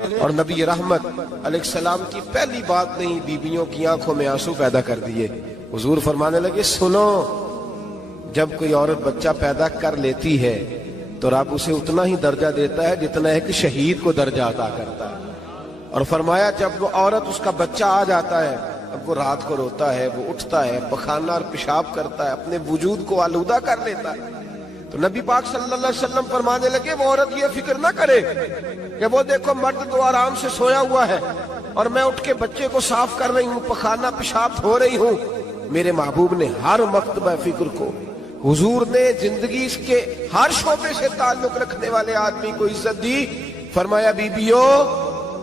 اور نبی رحمت علیہ السلام کی پہلی بات نہیں بیویوں کی آنکھوں میں آنسو پیدا کر دیے۔ حضور فرمانے لگے سنو، جب کوئی عورت بچہ پیدا کر لیتی ہے تو رب اسے اتنا ہی درجہ دیتا ہے جتنا ایک شہید کو درجہ عطا کرتا ہے۔ اور فرمایا جب وہ عورت اس کا بچہ آ جاتا ہے، اب وہ رات کو روتا ہے، وہ اٹھتا ہے، پخانا اور پیشاب کرتا ہے، اپنے وجود کو آلودہ کر لیتا ہے، تو نبی پاک صلی اللہ علیہ وسلم فرمانے لگے وہ عورت یہ فکر نہ کرے کہ وہ دیکھو مرد تو آرام سے سویا ہوا ہے اور میں اٹھ کے بچے کو صاف کر رہی ہوں، پخانا پیشاب دھو رہی ہوں۔ میرے محبوب نے ہر مرتبہ فکر کو، حضور نے زندگی اس کے ہر شعبے سے تعلق رکھنے والے آدمی کو عزت دی۔ فرمایا بیبیو،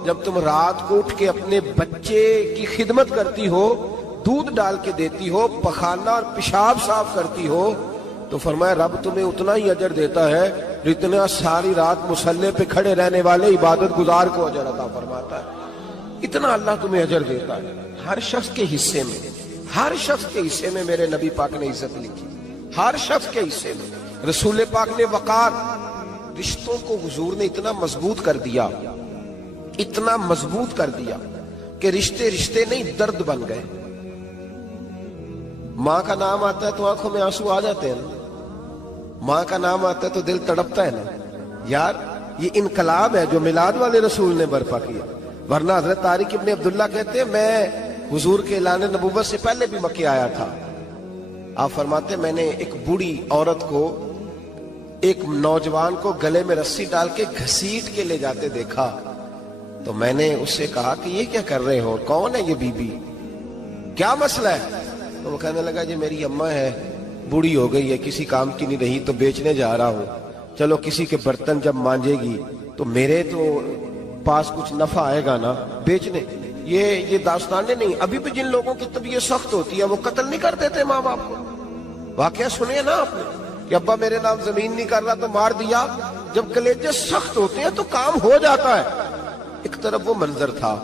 جب تم رات کو اٹھ کے اپنے بچے کی خدمت کرتی ہو، دودھ ڈال کے دیتی ہو، پخانا اور پیشاب صاف کرتی ہو، تو فرمایا رب تمہیں اتنا ہی اجر دیتا ہے جتنا ساری رات مصلی پہ کھڑے رہنے والے عبادت گزار کو اجر عطا فرماتا ہے۔ اتنا اللہ تمہیں اجر دیتا ہے۔ ہر شخص کے حصے میں، ہر شخص کے حصے میں میرے نبی پاک نے عزت لکھی، ہر شخص کے حصے میں۔ رسول پاک نے وقار، رشتوں کو حضور نے اتنا مضبوط کر دیا، اتنا مضبوط کر دیا کہ رشتے رشتے نہیں درد بن گئے۔ ماں کا نام آتا ہے تو آنکھوں میں آنسو آ جاتے ہیں نا، ماں کا نام آتا ہے تو دل تڑپتا ہے نا۔ یار یہ انقلاب ہے جو میلاد والے رسول نے برپا کیا، ورنہ حضرت طارق ابن عبداللہ کہتے ہیں میں حضور کے اعلان نبوت سے پہلے بھی مکے آیا تھا۔ آپ فرماتے ہیں میں نے ایک بوڑھی عورت کو، ایک نوجوان کو گلے میں رسی ڈال کے گھسیٹ کے لے جاتے دیکھا، تو میں نے اس سے کہا کہ یہ کیا کر رہے ہو، کون ہے یہ بی بی، کیا مسئلہ ہے؟ تو وہ کہنے لگا جی میری اماں ہے، بوڑھی ہو گئی ہے، کسی کام کی نہیں رہی تو بیچنے جا رہا ہوں، چلو کسی کے برتن جب مانجے گی تو میرے تو پاس کچھ نفع آئے گا نا بیچنے۔ یہ داستانیں نہیں، ابھی بھی جن لوگوں کی طبیعت سخت ہوتی ہے وہ قتل نہیں کر دیتے ماں باپ کو۔ واقعہ سنیے نا آپ نے کہ ابا میرے نام زمین نہیں کر رہا تو مار دیا۔ جب کلیجے سخت ہوتے ہیں تو کام ہو جاتا ہے۔ ایک طرف وہ منظر تھا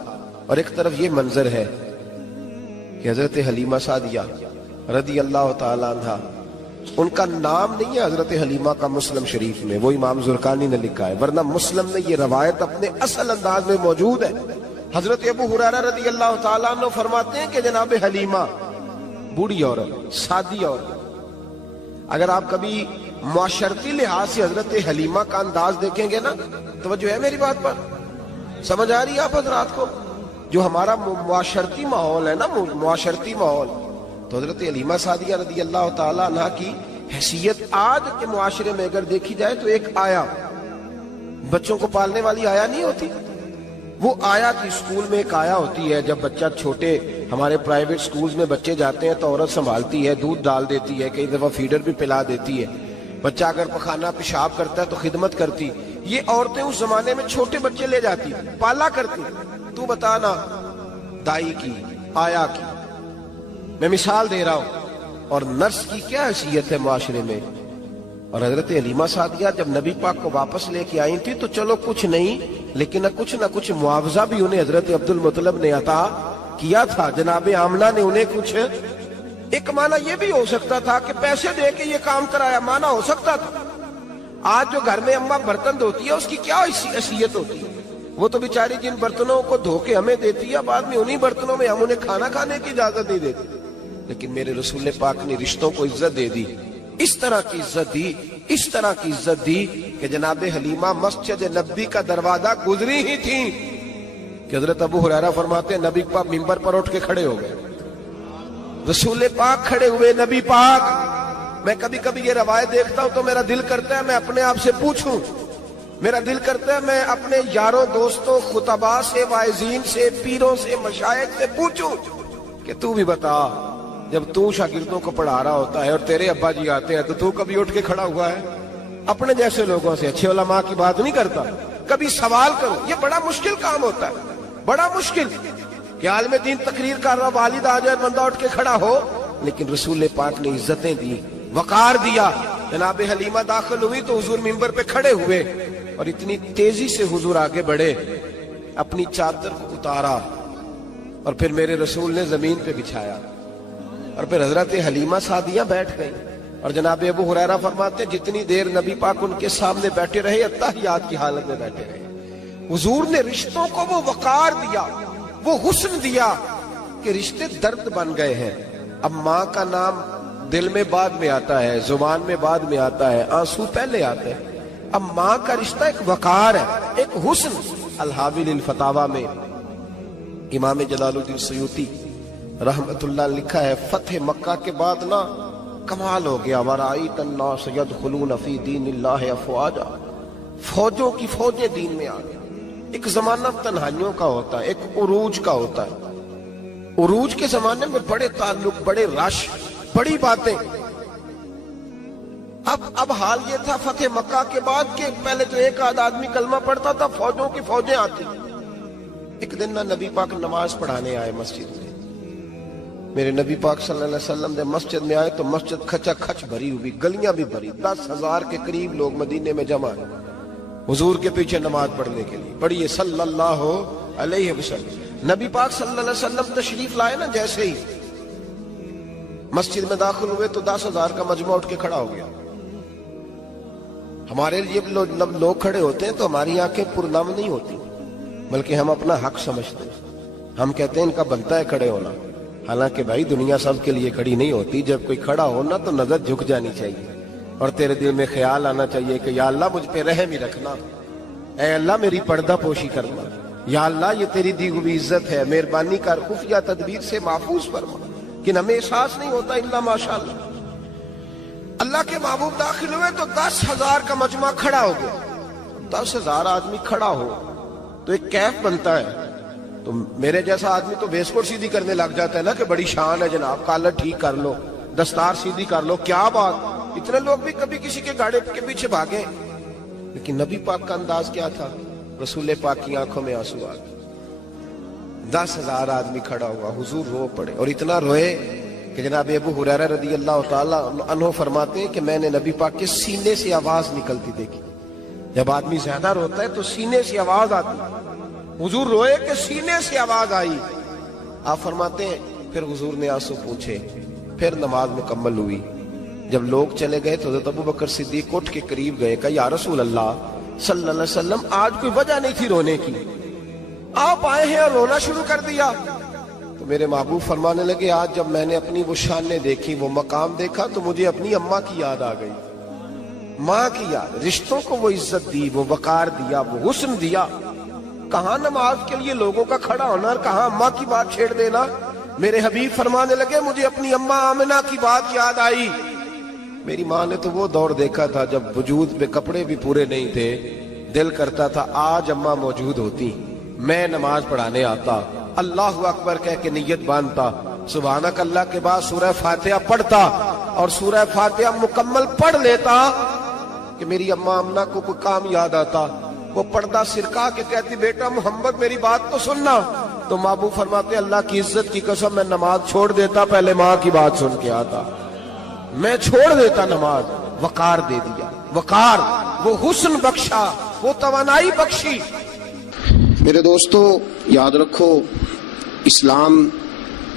اور ایک طرف یہ منظر ہے کہ حضرت حلیمہ سعدیہ رضی اللہ تعالیٰ عنہ، ان کا نام نہیں ہے حضرت حلیمہ کا مسلم شریف میں، وہ امام زرقانی نے لکھا ہے، ورنہ مسلم میں یہ روایت اپنے اصل انداز میں موجود ہے۔ حضرت ابو ہریرہ رضی اللہ تعالیٰ عنہ فرماتے ہیں کہ جناب حلیمہ بوڑھی عورت، سادی عورت، اگر آپ کبھی معاشرتی لحاظ سے حضرت حلیمہ کا انداز دیکھیں گے نا، توجہ ہے میری بات پر، سمجھ آ رہی ہے آپ حضرات کو؟ جو ہمارا معاشرتی ماحول ہے نا، معاشرتی ماحول، تو حضرت حلیمہ سعدیہ رضی اللہ تعالیٰ عنہ کی حیثیت آج کے معاشرے میں اگر دیکھی جائے تو ایک آیا، بچوں کو پالنے والی آیا نہیں ہوتی، وہ آیا کی اسکول میں ایک آیا ہوتی ہے۔ جب بچہ چھوٹے ہمارے پرائیویٹ سکولز میں بچے جاتے ہیں تو عورت سنبھالتی ہے، دودھ ڈال دیتی ہے، کئی دفعہ فیڈر بھی پلا دیتی ہے، بچہ اگر پخانا پیشاب کرتا ہے تو خدمت کرتی۔ یہ عورتیں اس زمانے میں چھوٹے بچے لے جاتی، پالا کرتی۔ تو بتانا دائی کی، آیا کی، میں مثال دے رہا ہوں، اور نرس کی کیا حیثیت ہے معاشرے میں۔ اور حضرت حلیمہ سعدیہ جب نبی پاک کو واپس لے کے آئی تھی تو چلو کچھ نہیں، لیکن نہ کچھ معاوضہ بھی انہیں حضرت عبد المطلب نے عطا کیا تھا، جناب آمنہ نے انہیں کچھ، ایک معنی یہ بھی ہو سکتا تھا کہ پیسے دے کے یہ کام کرایا، معنی ہو سکتا تھا۔ آج جو گھر میں اماں برتن دھوتی ہے اس کی کیا حیثیت ہوتی ہے؟ وہ تو بیچاری جن برتنوں کو دھو کے ہمیں دیتی ہے، بعد میں انہی برتنوں میں ہم انہیں کھانا کھانے کی اجازت نہیں دیتے۔ لیکن میرے رسول پاک نے رشتوں کو عزت دے دی، اس طرح کی عزت دی، اس طرح کی عزت دی کہ جناب حلیمہ مسجد نبی کا دروازہ گزری ہی تھی کہ حضرت ابو ہریرہ فرماتے ہیں نبی پاک ممبر پر اٹھ کے کھڑے ہو گئے، رسول پاک کھڑے ہوئے، نبی پاک۔ میں کبھی کبھی یہ روایت دیکھتا ہوں تو میرا دل کرتا ہے میں اپنے آپ سے پوچھوں، میرا دل کرتا ہے میں اپنے یاروں دوستوں خطباء سے، واعظین سے، پیروں سے، مشائخ سے پوچھوں کہ تو بھی بتا، جب تو شاگردوں کو پڑھا رہا ہوتا ہے اور تیرے ابا جی آتے ہیں تو کبھی اٹھ کے کھڑا ہوا ہے؟ اپنے جیسے لوگوں سے، اچھے علماء کی بات نہیں کرتا، کبھی سوال کرو۔ یہ بڑا مشکل کام ہوتا ہے، بڑا مشکل کہ عالم دین تقریر کر رہا، والد آ جائے، بندہ اٹھ کے کھڑا ہو۔ لیکن رسول پاک نے عزتیں دی، وقار دیا۔ جناب حلیمہ داخل ہوئی تو حضور ممبر پہ کھڑے ہوئے اور اتنی تیزی سے حضور آگے بڑھے، اپنی چادر کو اتارا اور پھر میرے رسول نے زمین پہ بچھایا، اور پھر حضرت حلیمہ سعدیہ بیٹھ گئی۔ اور جناب ابو ہریرہ فرماتے ہیں جتنی دیر نبی پاک ان کے سامنے بیٹھے رہے، اتحیات کی حالت میں بیٹھے رہے۔ حضور نے رشتوں کو وہ وقار دیا، وہ حسن دیا کہ رشتے درد بن گئے ہیں۔ اب ماں کا نام دل میں بعد میں آتا ہے، زبان میں بعد میں آتا ہے، آنسو پہلے آتے ہیں۔ اب ماں کا رشتہ ایک وقار ہے، ایک حسن۔ الحاوی للفتاوی میں امام جلال الدین سیوطی رحمت اللہ لکھا ہے، فتح مکہ کے بعد نا کمال ہو گیا، وَرَأَيْتَ النَّاسَ يَدْخُلُونَ فِي دِينِ اللَّهِ أَفْوَاجًا، فوجوں کی فوجیں دین میں آ گئی۔ ایک زمانہ تنہائیوں کا ہوتا ہے، ایک عروج کا ہوتا ہے۔ عروج کے زمانے میں بڑے تعلق، بڑے رش، بڑی باتیں۔ اب حال یہ تھا فتح مکہ کے بعد کہ پہلے تو ایک آدھ آدمی کلمہ پڑھتا تھا، فوجوں کی فوجیں آتی۔ ایک دن نہ نبی پاک نماز پڑھانے آئے مسجد میں، میرے نبی پاک صلی اللہ علیہ وسلم نے مسجد میں آئے تو مسجد کھچا کھچ بھری ہوئی، گلیاں بھی بھری، 10,000 کے قریب لوگ مدینے میں جمع ہیں حضور کے پیچھے نماز پڑھنے کے لیے۔ پڑھیے صلی اللہ علیہ وسلم۔ نبی پاک صلی اللہ علیہ وسلم تشریف لائے نا، جیسے ہی مسجد میں داخل ہوئے تو 10,000 کا مجمع اٹھ کے کھڑا ہو گیا۔ ہمارے لیے لوگ کھڑے ہوتے ہیں تو ہماری آنکھیں پرنم نہیں ہوتی، بلکہ ہم اپنا حق سمجھتے ہیں۔ ہم کہتے ہیں ان کا بنتا ہے کھڑے ہونا، حالانکہ بھائی دنیا سب کے لیے کھڑی نہیں ہوتی۔ جب کوئی کھڑا ہونا تو نظر جھک جانی چاہیے اور تیرے دل میں خیال آنا چاہیے کہ یا اللہ مجھ پہ رحم ہی رکھنا، اے اللہ میری پردہ پوشی کرنا، یا اللہ یہ تیری دی ہوئی عزت ہے، مہربانی کر، خفیہ تدبیر سے محفوظ فرما۔ کہ ہمیں احساس نہیں ہوتا الا ماشاءاللہ۔ اللہ کے محبوب داخل ہوئے تو 10,000 کا مجمع کھڑا ہو گیا۔ 10,000 آدمی کھڑا ہو تو ایک کیف بنتا ہے، تو میرے جیسا آدمی تو ویسکوٹ سیدھی کرنے لگ جاتا ہے نا کہ بڑی شان ہے جناب، کالر ٹھیک کر لو، دستار سیدھی کر لو، کیا بات۔ اتنے لوگ بھی کبھی کسی کے گاڑی کے پیچھے بھاگے، لیکن نبی پاک کا انداز کیا تھا؟ رسول پاک کی آنکھوں میں آنسو آ گئے۔ 10,000 آدمی کھڑا ہوا، حضور رو پڑے، اور اتنا روئے کہ جناب ابو ہریرہ رضی اللہ تعالی عنہ فرماتے ہیں کہ میں نے نبی پاک کے سینے سے آواز نکلتی دیکھی۔ جب آدمی زیادہ روتا ہے تو سینے سے آواز آتی، حضور روئے کہ سینے سے آواز آئی۔ آپ فرماتے ہیں پھر حضور نے آنسو پوچھے، پھر نماز مکمل ہوئی۔ جب لوگ چلے گئے تو حضرت ابو بکر صدیق اٹھ کے قریب گئے، کہا یا رسول اللہ صلی اللہ علیہ وسلم آج کوئی وجہ نہیں تھی رونے کی، آپ آئے ہیں اور رونا شروع کر دیا۔ تو میرے محبوب فرمانے لگے آج جب میں نے اپنی وہ شانیں دیکھی، وہ مقام دیکھا تو مجھے اپنی اماں کی یاد آ گئی، ماں کی یاد۔ رشتوں کو وہ عزت دی، وہ وقار دیا، وہ حسن دیا۔ کہاں نماز کے لیے لوگوں کا کھڑا ہونا اور کہاں اماں کی بات چھیڑ دینا۔ میرے حبیب فرمانے لگے مجھے اپنی اماں آمنہ کی بات یاد آئی۔ میری ماں نے تو وہ دور دیکھا تھا جب وجود پہ کپڑے بھی پورے نہیں تھے، دل کرتا تھا آج اماں موجود ہوتی، میں نماز پڑھانے آتا، اللہ اکبر کہہ کے نیت باندھتا، سبحانک اللہ کے بعد سورہ فاتحہ پڑھتا اور سورہ فاتحہ مکمل پڑھ لیتا کہ میری اماں آمنہ کو کوئی کام یاد آتا، وہ پردہ سرکا کے کہتی بیٹا محمد میری بات تو سننا، تو محبوب فرماتے اللہ کی عزت کی قسم میں نماز چھوڑ دیتا، پہلے ماں کی بات سن کے آتا، میں چھوڑ دیتا نماز۔ وقار دے دیا، وقار، وہ حسن بخشا، وہ توانائی بخشی۔ میرے دوستو یاد رکھو، اسلام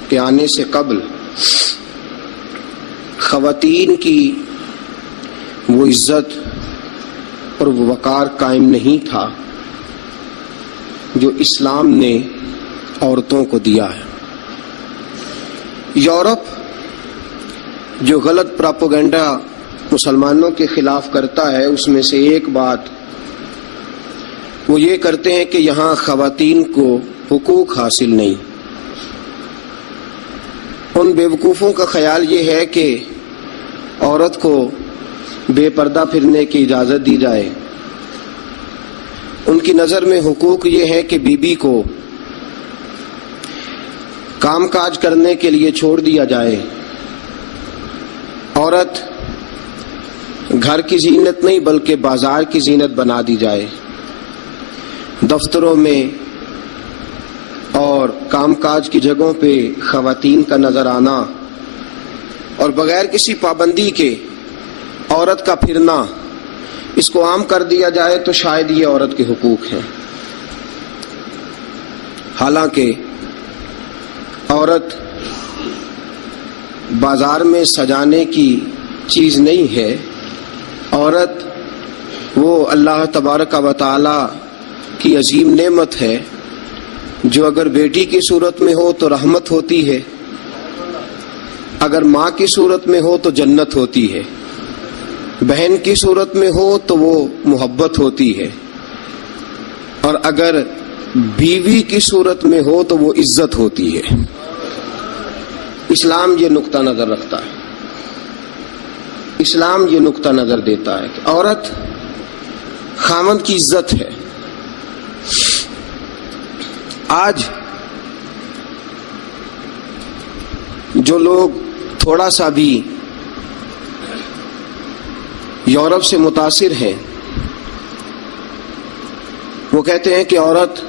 کے آنے سے قبل خواتین کی وہ عزت اور وہ وقار قائم نہیں تھا جو اسلام نے عورتوں کو دیا ہے۔ یورپ جو غلط پراپوگنڈا مسلمانوں کے خلاف کرتا ہے، اس میں سے ایک بات وہ یہ کرتے ہیں کہ یہاں خواتین کو حقوق حاصل نہیں۔ ان بیوقوفوں کا خیال یہ ہے کہ عورت کو بے پردہ پھرنے کی اجازت دی جائے۔ ان کی نظر میں حقوق یہ ہے کہ بیوی کو کام کاج کرنے کے لیے چھوڑ دیا جائے، عورت گھر کی زینت نہیں بلکہ بازار کی زینت بنا دی جائے، دفتروں میں اور کام کاج کی جگہوں پہ خواتین کا نظر آنا اور بغیر کسی پابندی کے عورت کا پھرنا، اس کو عام کر دیا جائے تو شاید یہ عورت کے حقوق ہیں۔ حالانکہ عورت بازار میں سجانے کی چیز نہیں ہے، عورت وہ اللہ تبارک و تعالی کی عظیم نعمت ہے جو اگر بیٹی کی صورت میں ہو تو رحمت ہوتی ہے، اگر ماں کی صورت میں ہو تو جنت ہوتی ہے، بہن کی صورت میں ہو تو وہ محبت ہوتی ہے، اور اگر بیوی کی صورت میں ہو تو وہ عزت ہوتی ہے۔ اسلام یہ نقطہ نظر رکھتا ہے، اسلام یہ نقطہ نظر دیتا ہے کہ عورت خاوند کی عزت ہے۔ آج جو لوگ تھوڑا سا بھی یورپ سے متاثر ہیں وہ کہتے ہیں کہ عورت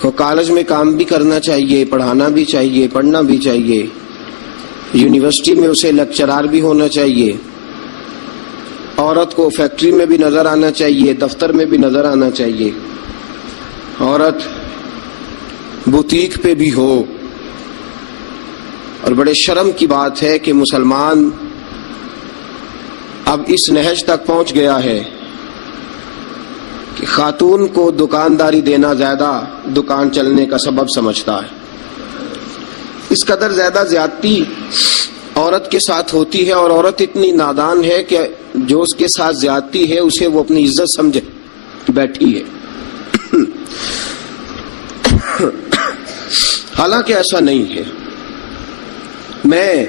کو کالج میں کام بھی کرنا چاہیے، پڑھانا بھی چاہیے، پڑھنا بھی چاہیے، یونیورسٹی میں اسے لیکچرار بھی ہونا چاہیے، عورت کو فیکٹری میں بھی نظر آنا چاہیے، دفتر میں بھی نظر آنا چاہیے، عورت بوتیک پہ بھی ہو۔ اور بڑے شرم کی بات ہے کہ مسلمان اب اس نہج تک پہنچ گیا ہے کہ خاتون کو دکانداری دینا زیادہ دکان چلنے کا سبب سمجھتا ہے۔ اس قدر زیادہ زیادتی عورت کے ساتھ ہوتی ہے، اور عورت اتنی نادان ہے کہ جو اس کے ساتھ زیادتی ہے اسے وہ اپنی عزت سمجھے بیٹھی ہے۔ حالانکہ ایسا نہیں ہے۔ میں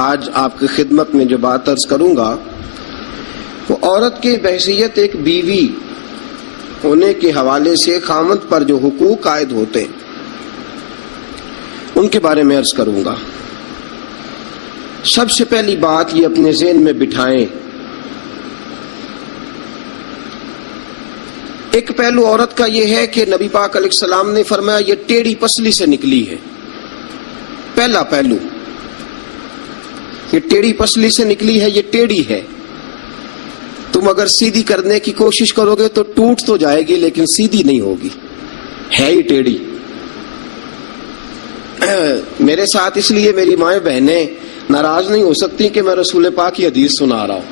آج آپ کی خدمت میں جو بات عرض کروں گا وہ عورت کی بحیثیت ایک بیوی ہونے کے حوالے سے خاوند پر جو حقوق عائد ہوتے ہیں ان کے بارے میں عرض کروں گا۔ سب سے پہلی بات یہ اپنے ذہن میں بٹھائیں، ایک پہلو عورت کا یہ ہے کہ نبی پاک علیہ السلام نے فرمایا یہ ٹیڑھی پسلی سے نکلی ہے۔ پہلا پہلو یہ ٹیڑھی پسلی سے نکلی ہے، یہ ٹیڑھی ہے۔ تم اگر سیدھی کرنے کی کوشش کرو گے تو ٹوٹ تو جائے گی لیکن سیدھی نہیں ہوگی، ہے ہی ٹیڑھی۔ میرے ساتھ اس لیے میری مائیں بہنیں ناراض نہیں ہو سکتی کہ میں رسول پاک کی حدیث سنا رہا ہوں،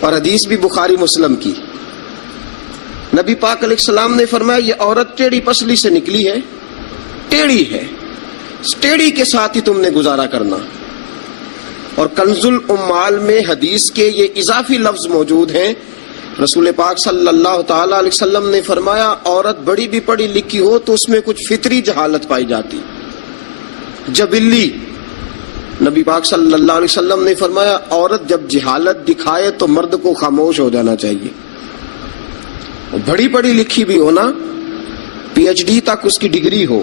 اور حدیث بھی بخاری مسلم کی۔ نبی پاک علیہ السلام نے فرمایا یہ عورت ٹیڑھی پسلی سے نکلی ہے، ٹیڑھی ہے، اس ٹیڑھی کے ساتھ ہی تم نے گزارا کرنا۔ اور کنز الامال میں حدیث کے یہ اضافی لفظ موجود ہیں۔ رسول پاک صلی اللہ تعالی علیہ وسلم نے فرمایا عورت بڑی بھی پڑھی لکھی ہو تو اس میں کچھ فطری جہالت پائی جاتی، جبلی۔ نبی پاک صلی اللہ علیہ وسلم نے فرمایا عورت جب جہالت دکھائے تو مرد کو خاموش ہو جانا چاہیے۔ بڑی پڑھی لکھی بھی ہونا، پی ایچ ڈی تک اس کی ڈگری ہو،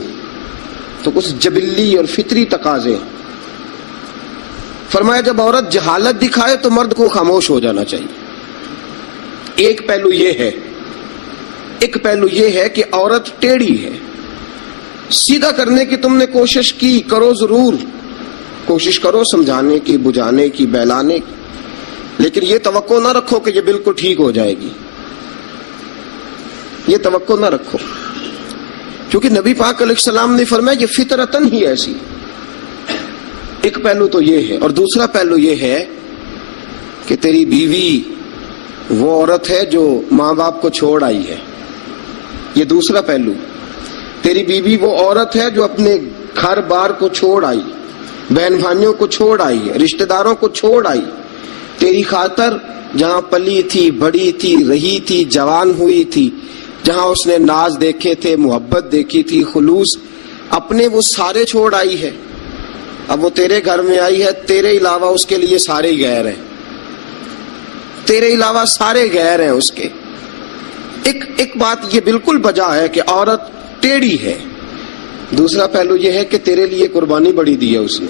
تو کچھ جبلی اور فطری تقاضے۔ فرمایا جب عورت جہالت دکھائے تو مرد کو خاموش ہو جانا چاہیے۔ ایک پہلو یہ ہے کہ عورت ٹیڑھی ہے۔ سیدھا کرنے کی تم نے کوشش کی، کرو ضرور، کوشش کرو سمجھانے کی، بجھانے کی، بہلانے کی، لیکن یہ توقع نہ رکھو کہ یہ بالکل ٹھیک ہو جائے گی، یہ توقع نہ رکھو، کیونکہ نبی پاک علیہ السلام نے فرمایا یہ فطرتاً ہی ایسی۔ ایک پہلو تو یہ ہے، اور دوسرا پہلو یہ ہے کہ تیری بیوی وہ عورت ہے جو ماں باپ کو چھوڑ آئی ہے۔ یہ دوسرا پہلو، تیری بیوی وہ عورت ہے جو اپنے گھر بار کو چھوڑ آئی، بہن بھائیوں کو چھوڑ آئی، رشتہ داروں کو چھوڑ آئی، تیری خاطر جہاں پلی تھی، بڑی تھی، رہی تھی، جوان ہوئی تھی، جہاں اس نے ناز دیکھے تھے، محبت دیکھی تھی، خلوص، اپنے وہ سارے چھوڑ آئی ہے۔ اب وہ تیرے گھر میں آئی ہے، تیرے علاوہ اس کے لیے سارے غیر ہیں، تیرے علاوہ سارے غیر ہیں اس کے۔ ایک بات یہ بالکل بجا ہے کہ عورت ٹیڑھی ہے۔ دوسرا پہلو یہ ہے کہ تیرے لیے قربانی بڑی دی ہے اس نے،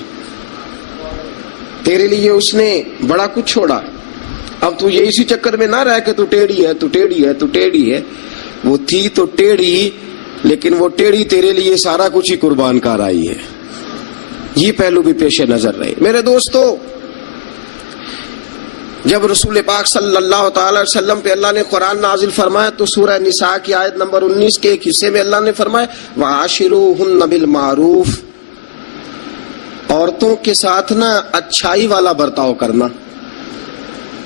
تیرے لیے اس نے بڑا کچھ چھوڑا۔ اب تو یہ اسی چکر میں نہ رہ کہ تو ٹیڑھی ہے، تو ٹیڑھی ہے، تو ٹیڑھی ہے۔ وہ تھی تو ٹیڑھی، لیکن وہ ٹیڑھی تیرے لیے سارا کچھ ہی قربان کر آئی ہے۔ یہ پہلو بھی پیش نظر رہے۔ میرے دوستو، جب رسول پاک صلی اللہ تعالی وسلم پہ اللہ نے قرآن نازل فرمایا تو سورہ نساء کی آیت نمبر 19 کے ایک حصے میں اللہ نے فرمایا وَعَاشِرُوهُنَّ بِالْمَعْرُوفِ، عورتوں کے ساتھ نا اچھائی والا برتاؤ کرنا،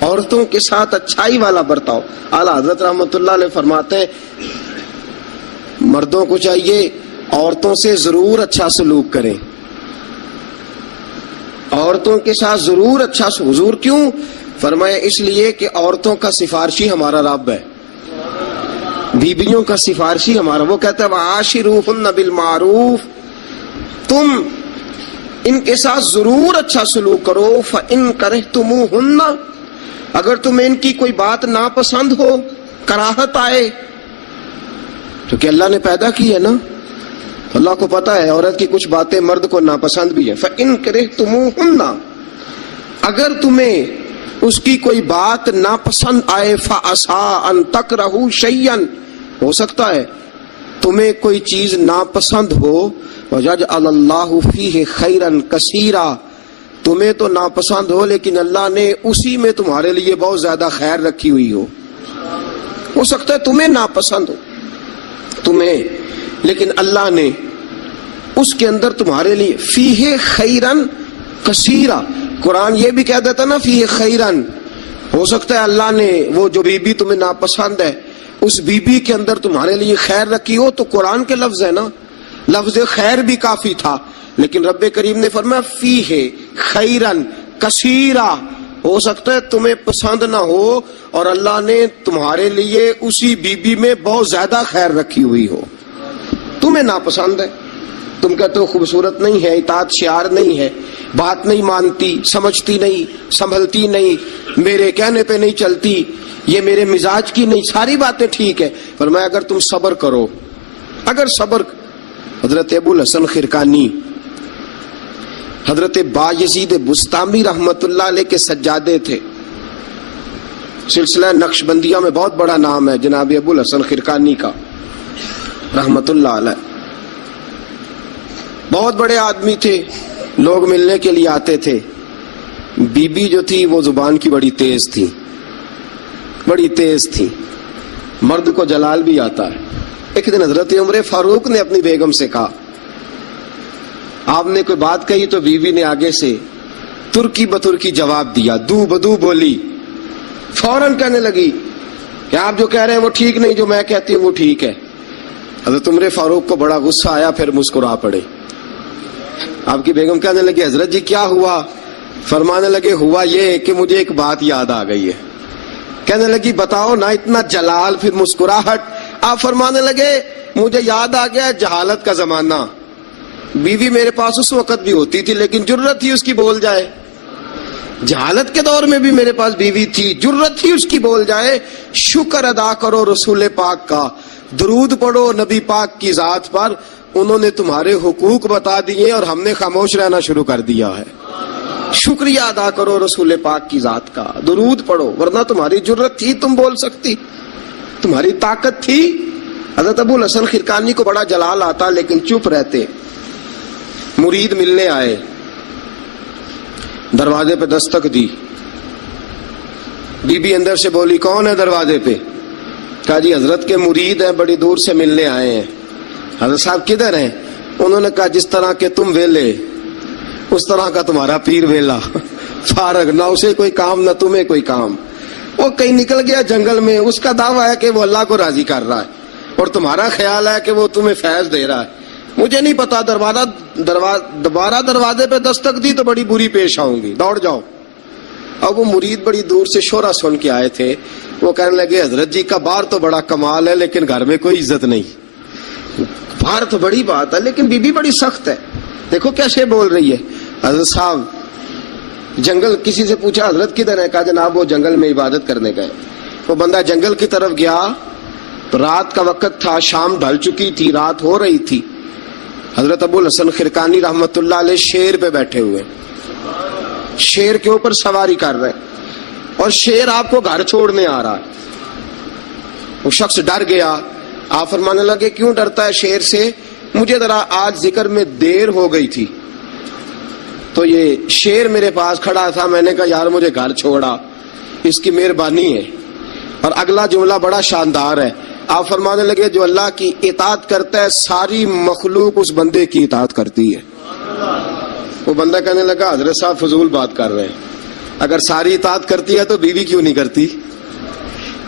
عورتوں کے ساتھ اچھائی والا برتاؤ. اعلیٰ حضرت رحمۃ اللہ علیہ فرماتے ہیں مردوں کو چاہیے عورتوں سے ضرور اچھا سلوک کریں, عورتوں کے ساتھ ضرور اچھا سلوک. حضور کیوں فرمایا؟ اس لیے کہ عورتوں کا سفارشی ہمارا رب ہے, بیویوں کا سفارشی ہمارا. وہ کہتا ہے وعاشروہن بالمعروف, تم ان کے ساتھ ضرور اچھا سلوک کرو. فإن کرہتموہن, اگر تمہیں ان کی کوئی بات ناپسند ہو, کراہت آئے, تو کہ اللہ نے پیدا کی ہے نا, اللہ کو پتا ہے عورت کی کچھ باتیں مرد کو ناپسند بھی ہے. فإن کرہتموہن, اگر تمہیں اس کی کوئی بات ناپسند آئے, فعسیٰ ان تکرہوا شیئا, ہو سکتا ہے تمہیں کوئی چیز ناپسند ہو, وَيَجْعَلَ اللَّهُ فِيهِ خَيْرًا كَثِيرًا, تمہیں تو ناپسند ہو لیکن اللہ نے اسی میں تمہارے لیے بہت زیادہ خیر رکھی ہوئی ہو. ہو سکتا ہے تمہیں ناپسند ہو تمہیں, لیکن اللہ نے اس کے اندر تمہارے لیے فیہ خیرن کثیرا. قرآن یہ بھی کہہ دیتا نا فیہ خیرن, ہو سکتا ہے اللہ نے وہ جو بی بی تمہیں ناپسند ہے اس بی بی کے اندر تمہارے لیے خیر رکھی ہو. تو قرآن کے لفظ ہے نا, لفظ خیر بھی کافی تھا, لیکن رب کریم نے فرمایا فیہ خیرن کثیرا. ہو سکتا ہے تمہیں پسند نہ ہو اور اللہ نے تمہارے لیے اسی بی بی میں بہت زیادہ خیر رکھی ہوئی ہو. تمہیں ناپسند ہے, تم کہتے ہو خوبصورت نہیں ہے, اطاعت شعار نہیں ہے, بات نہیں مانتی, سمجھتی نہیں, سنبھلتی نہیں, میرے کہنے پہ نہیں چلتی, یہ میرے مزاج کی نہیں, ساری باتیں ٹھیک ہے. فرمایا اگر تم صبر کرو, اگر صبر. حضرت ابو الحسن خرقانی, حضرت بایزید بسطامی رحمت اللہ علیہ کے سجادے تھے. سلسلہ نقشبندیہ میں بہت بڑا نام ہے جناب ابو الحسن خرقانی کا رحمت اللہ علیہ. بہت بڑے آدمی تھے, لوگ ملنے کے لیے آتے تھے. بی بی جو تھی وہ زبان کی بڑی تیز تھی, بڑی تیز تھی, مرد کو جلال بھی آتا ہے. ایک دن حضرت عمر فاروق نے اپنی بیگم سے کہا, آپ نے کوئی بات کہی تو بیوی نے آگے سے ترکی بترکی جواب دیا, دو بدو بولی, فوراً کہنے لگی کہ آپ جو کہہ رہے ہیں وہ ٹھیک نہیں, جو میں کہتی ہوں وہ ٹھیک ہے. حضرت عمر فاروق کو بڑا غصہ آیا, پھر مسکرا پڑے. آپ کی بیگم کہنے لگی حضرت جی کیا ہوا؟ فرمانے لگے ہوا یہ کہ مجھے ایک بات یاد آ گئی ہے. کہنے لگی بتاؤ نا, اتنا جلال پھر مسکراہٹ. آپ فرمانے لگے مجھے یاد آ گیا جہالت کا زمانہ, بیوی میرے پاس اس وقت بھی ہوتی تھی لیکن جرت تھی اس کی بول جائے. جہالت کے دور میں بھی میرے پاس بیوی تھی, جرت تھی اس کی بول جائے. شکر ادا کرو رسول پاک کا, درود پڑھو نبی پاک کی ذات پر, انہوں نے تمہارے حقوق بتا دیے اور ہم نے خاموش رہنا شروع کر دیا ہے. شکریہ ادا کرو رسول پاک کی ذات کا, درود پڑھو, ورنہ تمہاری جرت تھی تم بول سکتی, تمہاری طاقت تھی. حضرت ابو الحسن خرقانی کو بڑا جلال آتا لیکن چپ رہتے. مرید ملنے آئے, دروازے پہ دستک دی, بی بی اندر سے بولی کون ہے دروازے پہ؟ کہا جی حضرت کے مرید ہیں, بڑی دور سے ملنے آئے ہیں. حضرت صاحب کدھر ہیں؟ انہوں نے کہا جس طرح کہ تم ویلے اس طرح کا تمہارا پیر ویلا, فارغ, نہ اسے کوئی کام نہ تمہیں کوئی کام. وہ کہیں نکل گیا جنگل میں, اس کا دعویٰ ہے کہ وہ اللہ کو راضی کر رہا ہے اور تمہارا خیال ہے کہ وہ تمہیں فیض دے رہا ہے. مجھے نہیں پتا, دوبارہ دروازے پہ دستک دی تو بڑی بری پیش آؤں گی, دوڑ جاؤ. اب وہ مرید بڑی دور سے شورا سن کے آئے تھے, وہ کہنے لگے حضرت جی کا بار تو بڑا کمال ہے لیکن گھر میں کوئی عزت نہیں. بار تو بڑی بات ہے لیکن بی بی بڑی سخت ہے, دیکھو کیسے بول رہی ہے. حضرت صاحب جنگل, کسی سے پوچھا حضرت کدھر ہے؟ کہا جناب وہ جنگل میں عبادت کرنے گئے. وہ بندہ جنگل کی طرف گیا, رات کا وقت تھا, شام ڈھل چکی تھی, رات ہو رہی تھی. حضرت ابو الحسن خرقانی رحمت اللہ علیہ شیر پہ بیٹھے ہوئے, شیر کے اوپر سواری کر رہے ہیں اور شیر آپ کو گھر چھوڑنے آ رہا ہے. وہ شخص ڈر گیا. آپ فرمانے لگے کیوں ڈرتا ہے شیر سے؟ مجھے ذرا آج ذکر میں دیر ہو گئی تھی تو یہ شیر میرے پاس کھڑا تھا, میں نے کہا یار مجھے گھر چھوڑا, اس کی مہربانی ہے. اور اگلا جملہ بڑا شاندار ہے. آپ فرمانے لگے جو اللہ کی اطاعت کرتا ہے ساری مخلوق اس بندے کی اطاعت کرتی ہے. وہ بندہ کہنے لگا حضرت صاحب فضول بات کر رہے ہیں, اگر ساری اطاعت کرتی ہے تو بیوی کیوں نہیں کرتی؟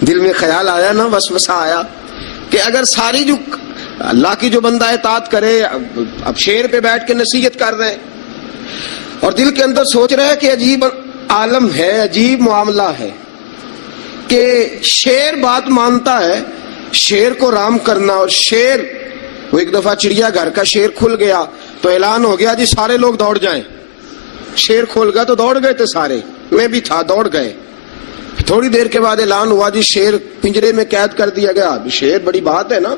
دل میں خیال آیا نا، وسوسہ آیا کہ اگر ساری جو اللہ کی جو بندہ اطاعت کرے، اب شیر پہ بیٹھ کے نصیحت کر رہے ہیں اور دل کے اندر سوچ رہے ہیں کہ عجیب عالم ہے، عجیب معاملہ ہے کہ شیر بات مانتا ہے، شیر کو رام کرنا، اور شیر وہ ایک دفعہ چڑیا گھر کا شیر کھل گیا تو اعلان ہو گیا جی سارے لوگ دوڑ جائیں. شیر کھول گیا تو دوڑ گئے تھے سارے، میں بھی تھا، دوڑ گئے. تھوڑی دیر کے بعد اعلان ہوا جی شیر پنجرے میں قید کر دیا گیا. شیر بڑی بات ہے نا،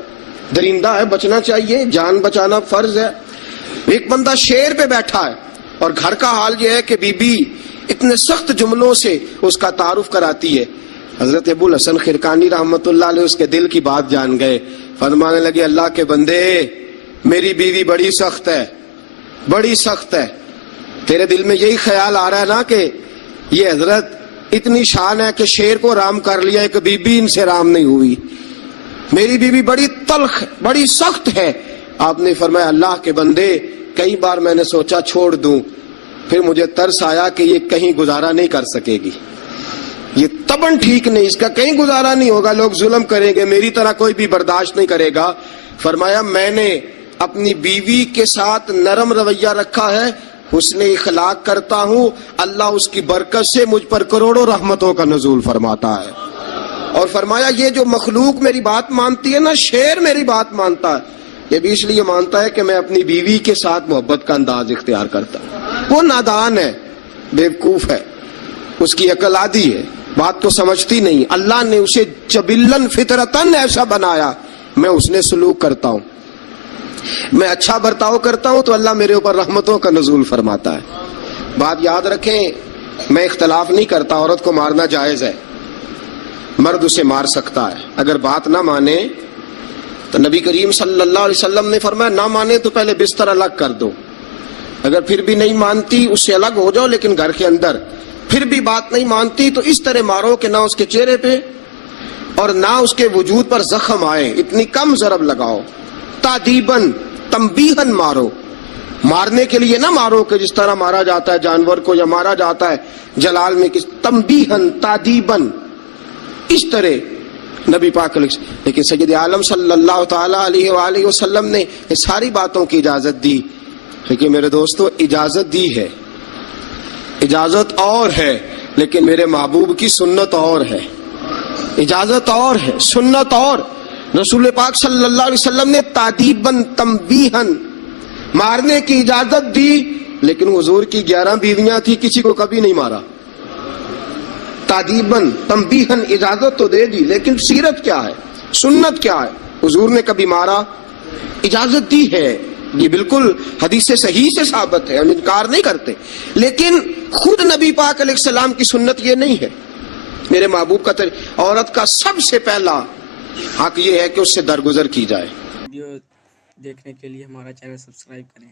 درندہ ہے، بچنا چاہیے، جان بچانا فرض ہے. ایک بندہ شیر پہ بیٹھا ہے اور گھر کا حال یہ ہے کہ بی بی اتنے سخت جملوں سے اس کا تعارف کراتی ہے. حضرت ابو الحسن خرقانی رحمت اللہ علیہ اس کے دل کی بات جان گئے. فرمانے لگے اللہ کے بندے، میری بیوی بڑی سخت ہے، بڑی سخت ہے. تیرے دل میں یہی خیال آ رہا ہے نا کہ یہ حضرت اتنی شان ہے کہ شیر کو رام کر لیا، ایک بی بی ان سے رام نہیں ہوئی. میری بیوی بڑی تلخ، بڑی سخت ہے. آپ نے فرمایا اللہ کے بندے، کئی بار میں نے سوچا چھوڑ دوں، پھر مجھے ترس آیا کہ یہ کہیں گزارا نہیں کر سکے گی، یہ تبن ٹھیک نہیں، اس کا کہیں گزارا نہیں ہوگا، لوگ ظلم کریں گے، میری طرح کوئی بھی برداشت نہیں کرے گا. فرمایا میں نے اپنی بیوی کے ساتھ نرم رویہ رکھا ہے، حسن اخلاق کرتا ہوں، اللہ اس کی برکت سے مجھ پر کروڑوں رحمتوں کا نزول فرماتا ہے. اور فرمایا یہ جو مخلوق میری بات مانتی ہے نا، شیر میری بات مانتا ہے، یہ بھی اس لیے مانتا ہے کہ میں اپنی بیوی کے ساتھ محبت کا انداز اختیار کرتا ہوں. وہ نادان ہے، بیوقوف ہے، اس کی عقل آدھی ہے، بات کو سمجھتی نہیں. اللہ نے اسے جبلن فطرتن ایسا بنایا، میں اس نے سلوک کرتا ہوں، میں اچھا برتاؤ کرتا ہوں تو اللہ میرے اوپر رحمتوں کا نزول فرماتا ہے. بات یاد رکھیں، میں اختلاف نہیں کرتا، عورت کو مارنا جائز ہے، مرد اسے مار سکتا ہے. اگر بات نہ مانے تو نبی کریم صلی اللہ علیہ وسلم نے فرمایا نہ مانے تو پہلے بستر الگ کر دو، اگر پھر بھی نہیں مانتی اس سے الگ ہو جاؤ، لیکن گھر کے اندر پھر بھی بات نہیں مانتی تو اس طرح مارو کہ نہ اس کے چہرے پہ اور نہ اس کے وجود پر زخم آئے، اتنی کم ضرب لگاؤ. تادیباً تنبیہاً مارو، مارنے کے لیے نہ مارو کہ جس طرح مارا جاتا ہے جانور کو یا مارا جاتا ہے جلال میں، تنبیہاً تادیباً، اس طرح نبی پاک علیہ. لیکن سید عالم صلی اللہ تعالی علیہ وآلہ وسلم نے یہ ساری باتوں کی اجازت دی. لیکن میرے دوستو اجازت دی ہے، اجازت اور ہے، لیکن میرے محبوب کی سنت اور ہے. اجازت اور ہے، سنت اور. رسول پاک صلی اللہ علیہ وسلم نے تادیباً تنبیہاً مارنے کی اجازت دی، لیکن حضور کی 11 بیویاں تھی، کسی کو کبھی نہیں مارا. تادیباً تنبیہاً اجازت تو دے دی، لیکن سیرت کیا ہے، سنت کیا ہے؟ حضور نے کبھی مارا؟ اجازت دی ہے، یہ بالکل حدیث صحیح سے ثابت ہے، ہم انکار نہیں کرتے. لیکن خود نبی پاک علیہ السلام کی سنت یہ نہیں ہے. میرے محبوب کا عورت کا سب سے پہلا حق یہ ہے کہ اس سے درگزر کی جائے. ویڈیو دیکھنے کے لیے ہمارا چینل سبسکرائب کریں.